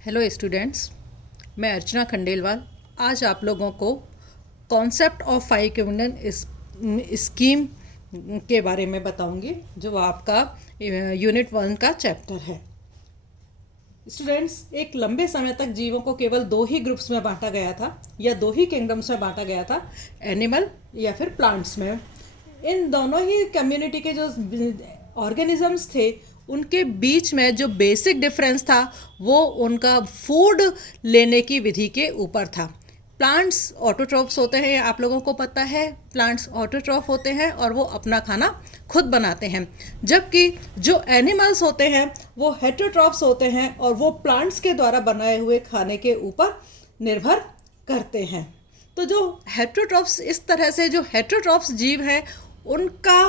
Hello students, मैं अर्चना खंडेलवाल आज आप लोगों को concept of five kingdom scheme के बारे में बताऊंगी, जो आपका यूनिट 1 का चैप्टर है। स्टूडेंट्स, एक लंबे समय तक जीवों को केवल दो ही ग्रुप्स में बांटा गया था या दो ही किंगडम्स में बांटा गया था, एनिमल या फिर प्लांट्स में। इन दोनों ही कम्युनिटी के जो ऑर्गेनिजम्स थे उनके बीच में जो बेसिक डिफरेंस था वो उनका फूड लेने की विधि के ऊपर था। प्लांट्स ऑटोट्रॉफ्स होते हैं, आप लोगों को पता है। प्लांट्स ऑटोट्रॉफ होते हैं और वो अपना खाना खुद बनाते हैं, जबकि जो एनिमल्स होते हैं वो हेटेरोट्रॉफ्स होते हैं और वो प्लांट्स के द्वारा बनाए हुए खाने के ऊपर निर्भर करते हैं। तो जो हेटेरोट्रॉफ्स, इस तरह से जो हेटेरोट्रॉफ्स जीव हैं उनका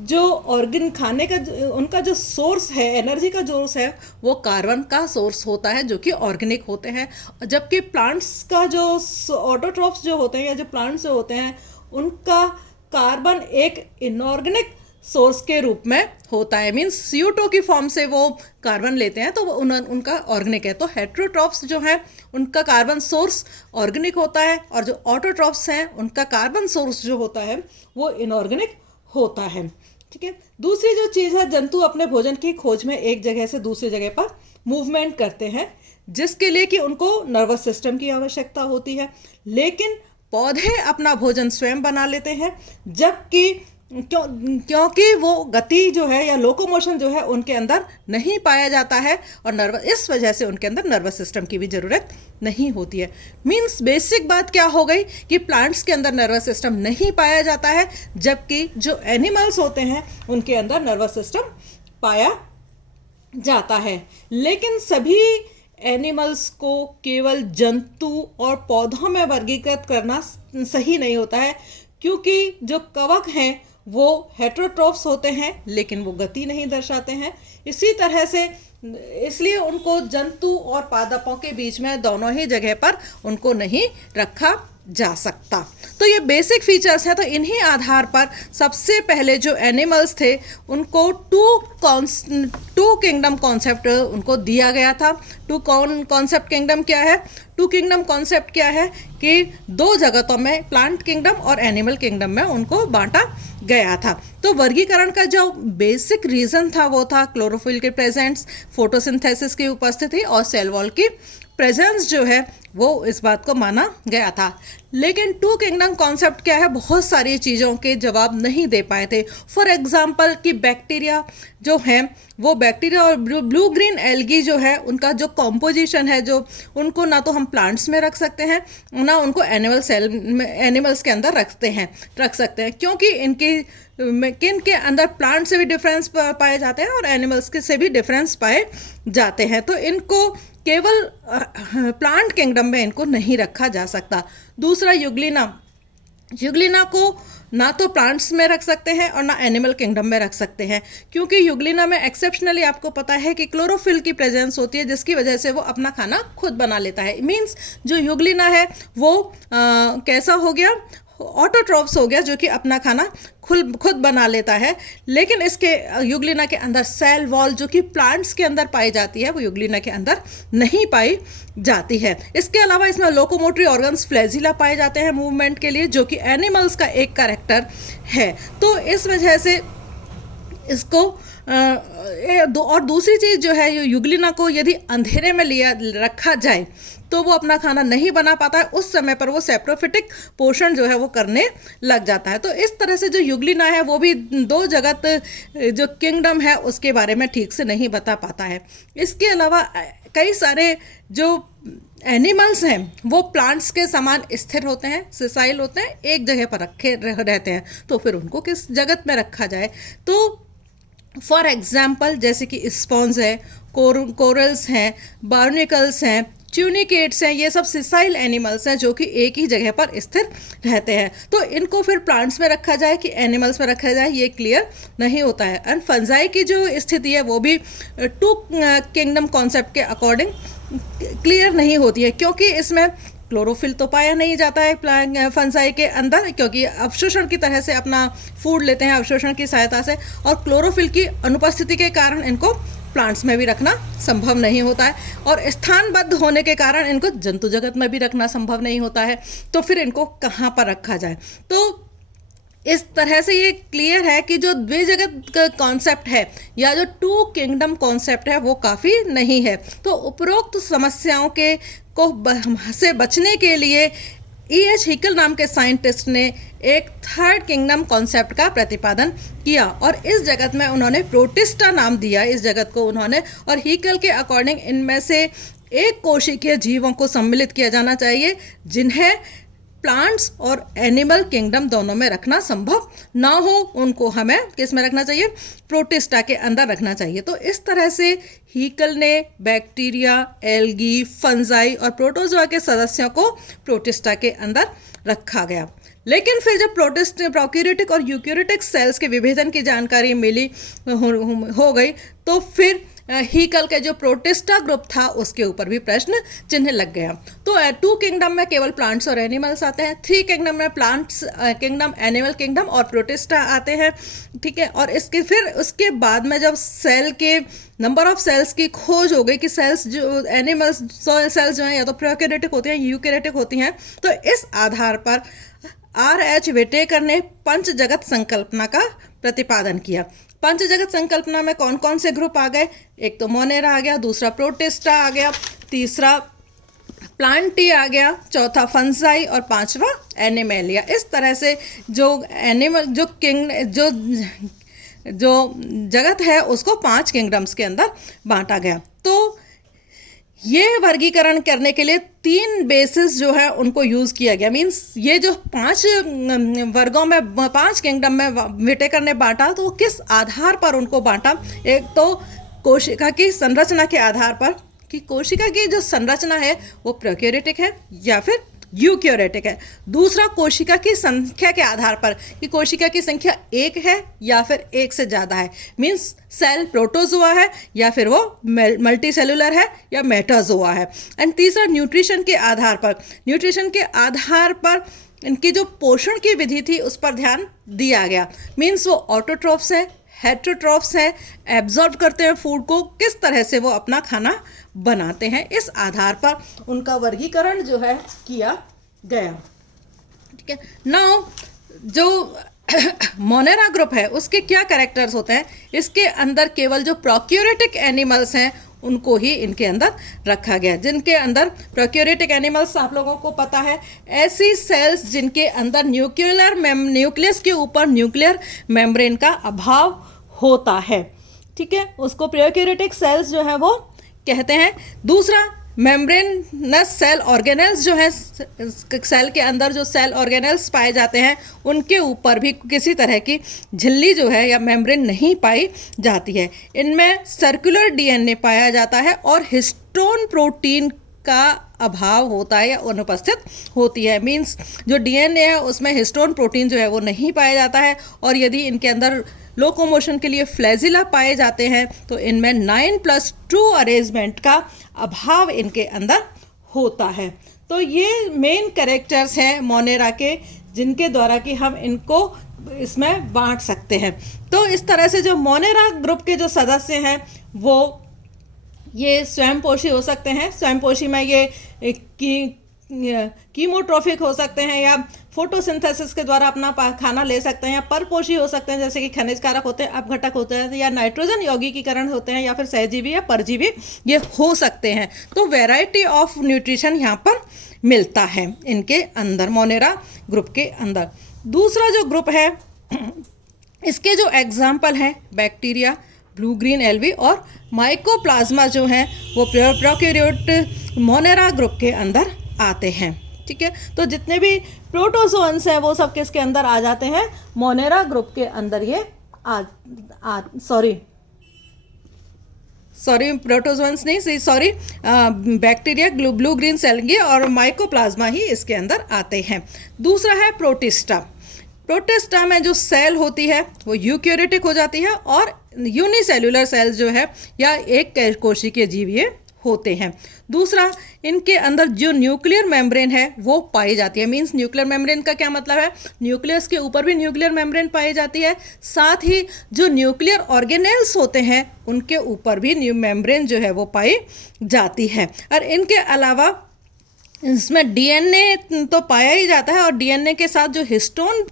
जो ऑर्गन खाने का उनका जो सोर्स है, एनर्जी का सोर्स है, वो कार्बन का सोर्स होता है, जो कि ऑर्गेनिक होते हैं। जबकि प्लांट्स का जो ऑटोट्रॉफ्स जो होते हैं या जो प्लांट्स जो होते हैं उनका कार्बन एक इनऑर्गेनिक सोर्स के रूप में होता है, मीन्स CO2 की फॉर्म से वो कार्बन लेते हैं, तो वो उनका ऑर्गेनिक है। तो हेटेरोट्रॉफ्स जो हैं उनका कार्बन सोर्स ऑर्गेनिक होता है और जो ऑटोट्रॉफ्स हैं उनका कार्बन सोर्स जो होता है वो इनऑर्गेनिक होता है। ठीक है। दूसरी जो चीज़ है, जंतु अपने भोजन की खोज में एक जगह से दूसरी जगह पर मूवमेंट करते हैं, जिसके लिए कि उनको नर्वस सिस्टम की आवश्यकता होती है। लेकिन पौधे अपना भोजन स्वयं बना लेते हैं, जबकि क्योंकि वो गति जो है या लोकोमोशन जो है उनके अंदर नहीं पाया जाता है और इस वजह से उनके अंदर नर्वस सिस्टम की भी ज़रूरत नहीं होती है। मीन्स बेसिक बात क्या हो गई कि प्लांट्स के अंदर नर्वस सिस्टम नहीं पाया जाता है, जबकि जो एनिमल्स होते हैं उनके अंदर नर्वस सिस्टम पाया जाता है। लेकिन सभी एनिमल्स को केवल जंतु और पौधों में वर्गीकृत करना सही नहीं होता है, क्योंकि जो कवक हैं वो हेटेरोट्रॉफ्स होते हैं लेकिन वो गति नहीं दर्शाते हैं। इसी तरह से इसलिए उनको जंतु और पादपों के बीच में दोनों ही जगह पर उनको नहीं रखा जा सकता। तो ये बेसिक फीचर्स हैं। तो इन्हीं आधार पर सबसे पहले जो एनिमल्स थे उनको टू किंगडम कॉन्सेप्ट उनको दिया गया था। कॉन्सेप्ट किंगडम क्या है? टू किंगडम कॉन्सेप्ट क्या है कि दो जगतों में, प्लांट किंगडम और एनिमल किंगडम में उनको बांटा गया था। तो वर्गीकरण का जो बेसिक रीज़न था वो था क्लोरोफिल के प्रेजेंस, फोटोसिंथेसिस की उपस्थिति और सेल वॉल की प्रेजेंस जो है वो इस बात को माना गया था। लेकिन टू किंगडम कॉन्सेप्ट क्या है, बहुत सारी चीज़ों के जवाब नहीं दे पाए थे। फॉर एग्जांपल कि बैक्टीरिया जो है वो बैक्टीरिया और ब्लू ग्रीन एल्गी जो है उनका जो कॉम्पोजिशन है, जो उनको ना तो हम प्लांट्स में रख सकते हैं ना उनको एनिमल्स के अंदर रख सकते हैं, क्योंकि किन के अंदर प्लांट से भी डिफरेंस पाए जाते हैं और एनिमल्स के से भी डिफरेंस पाए जाते हैं। तो इनको केवल प्लांट किंगडम में इनको नहीं रखा जा सकता। दूसरा, युग्लिना को ना तो प्लांट्स में रख सकते हैं और ना एनिमल किंगडम में रख सकते हैं, क्योंकि युग्लिना में एक्सेप्शनली आपको पता है कि क्लोरोफिल की प्रेजेंस होती है, जिसकी वजह से वो अपना खाना खुद बना लेता है। मीन्स जो युग्लिना है वो कैसा हो गया? ऑटोट्रॉफ्स हो गया, जो कि अपना खाना खुद बना लेता है। लेकिन इसके युग्लिना के अंदर सेल वॉल जो कि प्लांट्स के अंदर पाई जाती है वो युग्लिना के अंदर नहीं पाई जाती है। इसके अलावा इसमें लोकोमोटरी ऑर्गन्स फ्लैजिला पाए जाते हैं मूवमेंट के लिए, जो कि एनिमल्स का एक कैरेक्टर है। तो इस वजह से इसको और दूसरी चीज़ जो है, युग्लिना को यदि अंधेरे में रखा जाए तो वो अपना खाना नहीं बना पाता है। उस समय पर वो सेप्रोफिटिक पोषण जो है वो करने लग जाता है। तो इस तरह से जो युग्लिना है वो भी दो जगत जो किंगडम है उसके बारे में ठीक से नहीं बता पाता है। इसके अलावा कई सारे जो एनिमल्स हैं वो प्लांट्स के समान स्थिर होते हैं, सिसाइल होते हैं, एक जगह पर रखे रहते हैं। तो फिर उनको किस जगत में रखा जाए? तो फॉर एग्जाम्पल जैसे कि स्पॉन्ज है, कोरल्स हैं, बार्निकल्स हैं, ट्यूनिकेट्स हैं, ये सब सिसाइल एनिमल्स हैं जो कि एक ही जगह पर स्थिर रहते हैं। तो इनको फिर प्लांट्स में रखा जाए कि एनिमल्स में रखा जाए ये क्लियर नहीं होता है। एंड फंजाई की जो स्थिति है वो भी टू किंगडम कॉन्सेप्ट के अकॉर्डिंग क्लियर नहीं होती है, क्योंकि इसमें क्लोरोफिल तो पाया नहीं जाता है फंजाई के अंदर, क्योंकि अवशोषण की तरह से अपना फूड लेते हैं अवशोषण की सहायता से, और क्लोरोफिल की अनुपस्थिति के कारण इनको प्लांट्स में भी रखना संभव नहीं होता है, और स्थानबद्ध होने के कारण इनको जंतु जगत में भी रखना संभव नहीं होता है। तो फिर इनको कहाँ पर रखा जाए? तो इस तरह से ये क्लियर है कि जो द्विजगत का कॉन्सेप्ट है या जो टू किंगडम कॉन्सेप्ट है वो काफ़ी नहीं है। तो उपरोक्त समस्याओं के से बचने के लिए E.H. हीकल नाम के साइंटिस्ट ने एक थर्ड किंगडम कॉन्सेप्ट का प्रतिपादन किया, और इस जगत में उन्होंने प्रोटिस्टा नाम दिया इस जगत को उन्होंने। और हीकल के अकॉर्डिंग इनमें से एक कोशिकीय जीवों को सम्मिलित किया जाना चाहिए जिन्हें प्लांट्स और एनिमल किंगडम दोनों में रखना संभव ना हो, उनको हमें किस में रखना चाहिए? प्रोटिस्टा के अंदर रखना चाहिए। तो इस तरह से हीकल ने बैक्टीरिया, एल्गी, फंजाई और प्रोटोजोआ के सदस्यों को प्रोटिस्टा के अंदर रखा गया। लेकिन फिर जब प्रोकैरियोटिक और यूकैरियोटिक सेल्स के विभेदन की जानकारी मिली हो गई, तो फिर हीकल के जो प्रोटिस्टा ग्रुप था उसके ऊपर भी प्रश्न चिन्ह लग गया। तो 2 किंगडम में केवल प्लांट्स और एनिमल्स आते हैं, 3 किंगडम में प्लांट्स किंगडम, एनिमल किंगडम और प्रोटिस्टा आते हैं, ठीक है। और इसके फिर उसके बाद में जब सेल के नंबर ऑफ सेल्स की खोज हो गई कि सेल्स जो एनिमल्स सेल्स जो हैं या तो प्रोकैरियोटिक होती हैं, यूकैरियोटिक होती हैं, तो इस आधार पर R.H. विटेकर ने पंच जगत संकल्पना का प्रतिपादन किया। पंच जगत संकल्पना में कौन कौन से ग्रुप आ गए? एक तो मोनेरा आ गया, दूसरा प्रोटिस्टा आ गया, तीसरा प्लांटी आ गया, चौथा फंजाई और पांचवा एनिमेलिया। इस तरह से जो एनिमल जो जगत है उसको 5 किंगडम्स के अंदर बांटा गया। तो ये वर्गीकरण करने के लिए 3 बेसिस जो है उनको यूज़ किया गया। मींस ये जो 5 वर्गों में 5 किंगडम में विटेकर ने बांटा, तो वो किस आधार पर उनको बांटा? एक तो कोशिका की संरचना के आधार पर कि कोशिका की जो संरचना है वो प्रोकैरियोटिक है या फिर यूकैरियोटिक है। दूसरा कोशिका की संख्या के आधार पर कि कोशिका की संख्या 1 है या फिर 1 से ज़्यादा है, मींस सेल प्रोटोजोआ है या फिर वो मल्टी सेलुलर है या मेटाजोआ है। एंड तीसरा न्यूट्रिशन के आधार पर, न्यूट्रिशन के आधार पर इनकी जो पोषण की विधि थी उस पर ध्यान दिया गया। मींस वो ऑटोट्रॉफ्स हैं, हेटेरोट्रॉफ्स हैं, एब्जॉर्ब करते हैं फूड को, किस तरह से वो अपना खाना बनाते हैं, इस आधार पर उनका वर्गीकरण जो है किया गया, ठीक है। नाउ जो मोनेरा ग्रुप है उसके क्या कैरेक्टर्स होते हैं? इसके अंदर केवल जो प्रोकैरियोटिक एनिमल्स हैं उनको ही इनके अंदर रखा गया, जिनके अंदर प्रोकैरियोटिक एनिमल्स आप लोगों को पता है ऐसी सेल्स जिनके अंदर न्यूक्लियस के ऊपर न्यूक्लियर मेम्ब्रेन का अभाव होता है, ठीक है, उसको प्रोकैरियोटिक सेल्स जो है वो कहते हैं। दूसरा मेम्ब्रेनस सेल ऑर्गेनेल्स जो है, सेल के अंदर जो सेल ऑर्गेनेल्स पाए जाते हैं उनके ऊपर भी किसी तरह की झिल्ली जो है या मेम्ब्रेन नहीं पाई जाती है। इनमें सर्कुलर डीएनए पाया जाता है और हिस्टोन प्रोटीन का अभाव होता है या अनुपस्थित होती है। मींस जो डीएनए है उसमें हिस्टोन प्रोटीन जो है वो नहीं पाया जाता है, और यदि इनके अंदर लोकोमोशन के लिए फ्लैजिला पाए जाते हैं तो इनमें 9+2 अरेंजमेंट का अभाव इनके अंदर होता है। तो ये मेन कैरेक्टर्स हैं मोनेरा के, जिनके द्वारा कि हम इनको इसमें बांट सकते हैं। तो इस तरह से जो मोनेरा ग्रुप के जो सदस्य हैं वो ये स्वयंपोषी हो सकते हैं। स्वयंपोषी में ये कीमोट्रोफिक हो सकते हैं या फोटोसिंथेसिस के द्वारा अपना खाना ले सकते हैं, या परपोषी हो सकते हैं जैसे कि खनिज कारक होते हैं, अपघटक होते हैं, या नाइट्रोजन यौगिकीकरण होते हैं, या फिर सहजीवी या परजीवी ये हो सकते हैं। तो वैरायटी ऑफ न्यूट्रिशन यहाँ पर मिलता है इनके अंदर, मोनेरा ग्रुप के अंदर। दूसरा जो ग्रुप है इसके जो एग्जाम्पल हैं बैक्टीरिया, ब्लू ग्रीन एल्वी और माइकोप्लाज्मा जो हैं वो प्रोकैरियोट मोनेरा ग्रुप के अंदर आते हैं, ठीक है। तो जितने भी प्रोटोजोअन्स हैं वो सब किसके अंदर आ जाते हैं? मोनेरा ग्रुप के अंदर ये प्रोटोजोअन्स नहीं, सॉरी, बैक्टीरिया, ब्लू ग्रीन सेल्गी और माइकोप्लाज्मा ही इसके अंदर आते हैं। दूसरा है प्रोटिस्टा। प्रोटिस्टा में जो सेल होती है वो यूकैरियोटिक हो जाती है और यूनिसेल्युलर सेल्स जो है या एक कोशिकीय जीव ये होते हैं। दूसरा, इनके अंदर जो न्यूक्लियर मेम्ब्रेन है वो पाई जाती है। मींस न्यूक्लियर मेम्ब्रेन का क्या मतलब है, न्यूक्लियस के ऊपर भी न्यूक्लियर मेम्ब्रेन पाई जाती है, साथ ही जो न्यूक्लियर ऑर्गेनेल्स होते हैं उनके ऊपर भी मेम्ब्रेन जो है वो पाई जाती है। और इनके अलावा इसमें डीएनए तो पाया ही जाता है, और डीएनए के साथ जो हिस्टोन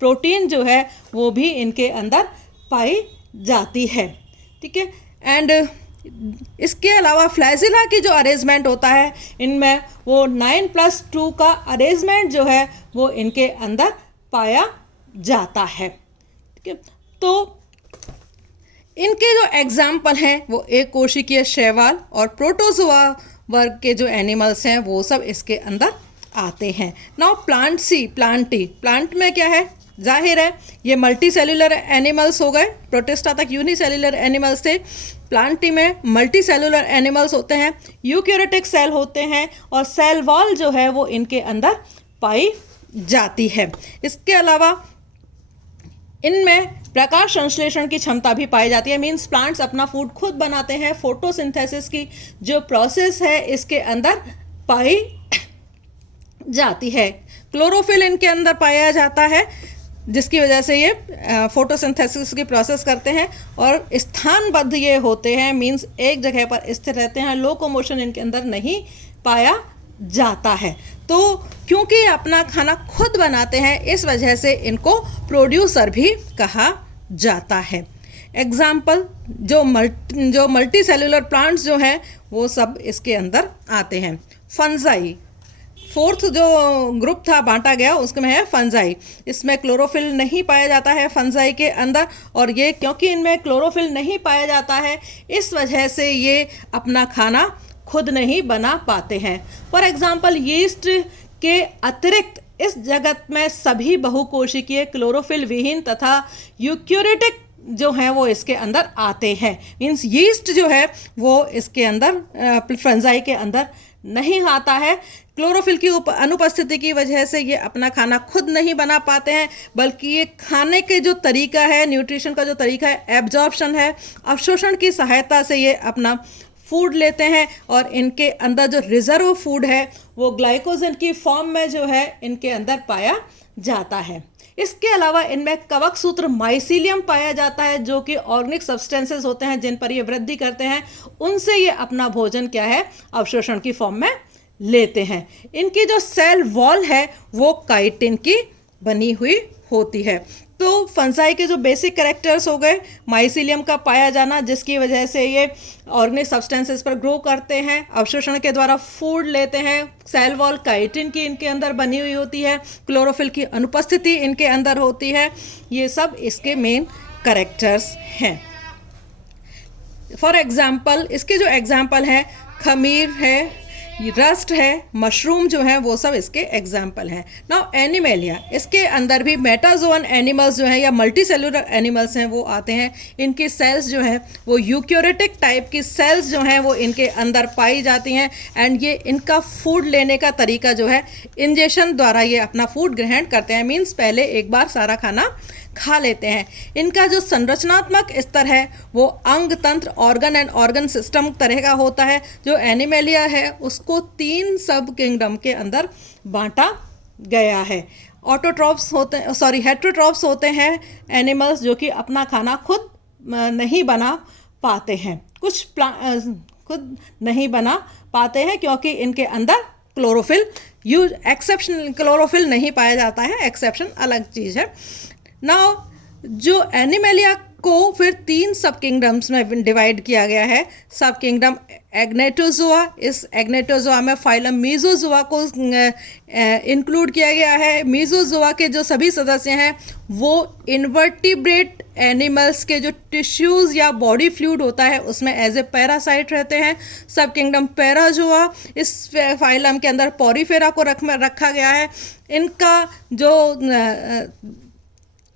प्रोटीन जो है वो भी इनके अंदर पाई जाती है। ठीक है। एंड इसके अलावा फ्लैजिला की जो अरेंजमेंट होता है इनमें, वो 9+2 का अरेंजमेंट जो है वो इनके अंदर पाया जाता है। ठीक है। तो इनके जो एग्जाम्पल हैं वो एक कोशिकीय शैवाल और प्रोटोजोआ वर्ग के जो एनिमल्स हैं वो सब इसके अंदर आते हैं। नाउ प्लांट में क्या है, जाहिर है ये मल्टी सेलुलर एनिमल्स हो गए, प्रोटिस्टा तक यूनिसेलुलर एनिमल्स थे। प्लांटी में मल्टी सेलुलर एनिमल्स होते हैं, यूकैरियोटिक सेल होते हैं, और सेल वॉल जो है वो इनके अंदर पाई जाती है। इसके अलावा इनमें प्रकाश संश्लेषण की क्षमता भी पाई जाती है। मींस प्लांट्स अपना फूड खुद बनाते हैं। फोटोसिंथेसिस की जो प्रोसेस है इसके अंदर पाई जाती है। क्लोरोफिल इनके अंदर पाया जाता है, जिसकी वजह से ये फोटोसिंथेसिस की प्रोसेस करते हैं और स्थानबद्ध ये होते हैं। मींस एक जगह पर स्थिर रहते हैं, लोकोमोशन इनके अंदर नहीं पाया जाता है। तो क्योंकि ये अपना खाना खुद बनाते हैं इस वजह से इनको प्रोड्यूसर भी कहा जाता है। एग्जाम्पल जो मल्टी सेलुलर प्लांट्स जो हैं वो सब इसके अंदर आते हैं। फंजाई, फोर्थ जो ग्रुप था बांटा गया उसमें है फंजाई। इसमें क्लोरोफिल नहीं पाया जाता है फंजाई के अंदर, और ये क्योंकि इनमें क्लोरोफिल नहीं पाया जाता है इस वजह से ये अपना खाना खुद नहीं बना पाते हैं। फॉर एग्जाम्पल यीस्ट के अतिरिक्त इस जगत में सभी बहुकोशिकीय क्लोरोफिल विहीन तथा यूकैरियोटिक जो हैं वो इसके अंदर आते हैं। मीन्स यीस्ट जो है वो इसके अंदर फंजाई के अंदर नहीं आता है। क्लोरोफिल की अनुपस्थिति की वजह से ये अपना खाना खुद नहीं बना पाते हैं, बल्कि ये खाने के जो तरीका है, न्यूट्रिशन का जो तरीका है, एब्जॉर्प्शन है, अवशोषण की सहायता से ये अपना फूड लेते हैं, और इनके अंदर जो रिजर्व फूड है वो ग्लाइकोजन की फॉर्म में जो है इनके अंदर पाया जाता है। इसके अलावा इनमें कवक सूत्र माइसीलियम पाया जाता है, जो कि ऑर्गेनिक सब्सटेंसेस होते हैं जिन पर ये वृद्धि करते हैं, उनसे ये अपना भोजन क्या है अवशोषण की फॉर्म में लेते हैं। इनकी जो सेल वॉल है वो काइटिन की बनी हुई होती है। तो फंजाई के जो बेसिक कैरेक्टर्स हो गए, माइसीलियम का पाया जाना जिसकी वजह से ये ऑर्गेनिक सब्सटेंसेस पर ग्रो करते हैं, अवशोषण के द्वारा फूड लेते हैं, सेल वॉल काइटिन की इनके अंदर बनी हुई होती है, क्लोरोफिल की अनुपस्थिति इनके अंदर होती है। ये सब इसके मेन कैरेक्टर्स हैं। फॉर एग्जाम्पल इसके जो एग्जाम्पल हैं, खमीर है, रस्ट है, मशरूम जो है वो सब इसके एग्जाम्पल हैं। नाउ एनिमेलिया, इसके अंदर भी मेटाजोअन एनिमल्स जो हैं या मल्टी सेलुलर एनिमल्स हैं वो आते हैं। इनकी सेल्स जो हैं वो यूकैरियोटिक टाइप की सेल्स जो हैं वो इनके अंदर पाई जाती हैं, एंड ये इनका फूड लेने का तरीका जो है इंजेक्शन द्वारा ये अपना फूड ग्रहण करते हैं। मीन्स पहले एक बार सारा खाना खा लेते हैं। इनका जो संरचनात्मक स्तर है वो अंग तंत्र, ऑर्गन एंड ऑर्गन सिस्टम तरह का होता है। जो एनिमेलिया है उसको 3 सब किंगडम के अंदर बांटा गया है। ऑटोट्रॉप्स होते हैं, हेटेरोट्रॉप्स होते हैं एनिमल्स जो कि अपना खाना खुद नहीं बना पाते हैं। कुछ खुद नहीं बना पाते हैं क्योंकि इनके अंदर क्लोरोफिल नहीं पाया जाता है। एक्सेप्शन अलग चीज़ है। नाउ जो एनिमेलिया को फिर 3 सब किंगडम्स में डिवाइड किया गया है। सब किंगडम एग्नेटोजोआ, इस एग्नेटोजोआ में फाइलम मीजोजोआ को इंक्लूड किया गया है। मीजोजोआ के जो सभी सदस्य हैं वो इनवर्टिब्रेट एनिमल्स के जो टिश्यूज़ या बॉडी फ्लूइड होता है उसमें एज ए पैरासाइट रहते हैं। सब किंगडम पैराजोआ, इस फाइलम के अंदर पॉरीफेरा को रखा गया है। इनका जो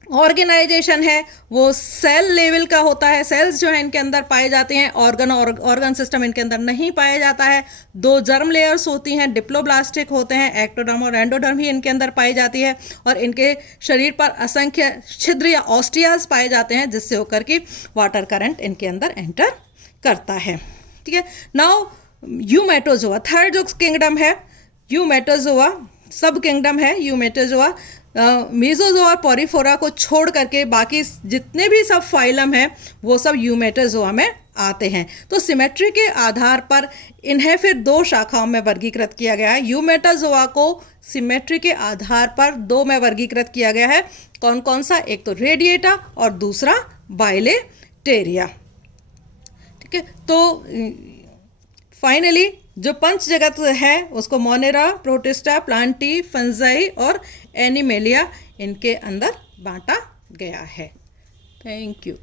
ऑर्गेनाइजेशन है वो सेल लेवल का होता है। सेल्स जो है इनके अंदर पाए जाते हैं। ऑर्गन सिस्टम इनके अंदर नहीं पाया जाता है। 2 जर्म लेयर्स होती हैं, डिप्लोब्लास्टिक होते हैं, एक्टोडर्म और एंडोडर्म ही इनके अंदर पाई जाती है, और इनके शरीर पर असंख्य छिद्र या ऑस्टियाज पाए जाते हैं जिससे होकर कि वाटर करंट इनके अंदर एंटर करता है। ठीक है। नाउ यूमेटोजोआ, थर्ड जो किंगडम है यूमेटोजोआ, सब किंगडम है यूमेटोजोआ। मेसोजोआ और पॉरीफोरा को छोड़ करके बाकी जितने भी सब फाइलम हैं वो सब यूमेटोजोआ में आते हैं। तो सिमेट्री के आधार पर इन्हें फिर दो शाखाओं में वर्गीकृत किया गया है। यूमेटोजोआ को सिमेट्री के आधार पर दो में वर्गीकृत किया गया है। कौन कौन सा? एक तो रेडिएटा और दूसरा बाइलेटेरिया। ठीक है, तो फाइनली जो पंच जगत है उसको मोनेरा, प्रोटिस्टा, प्लांटी, फंजाई और एनिमेलिया इनके अंदर बांटा गया है। Thank you.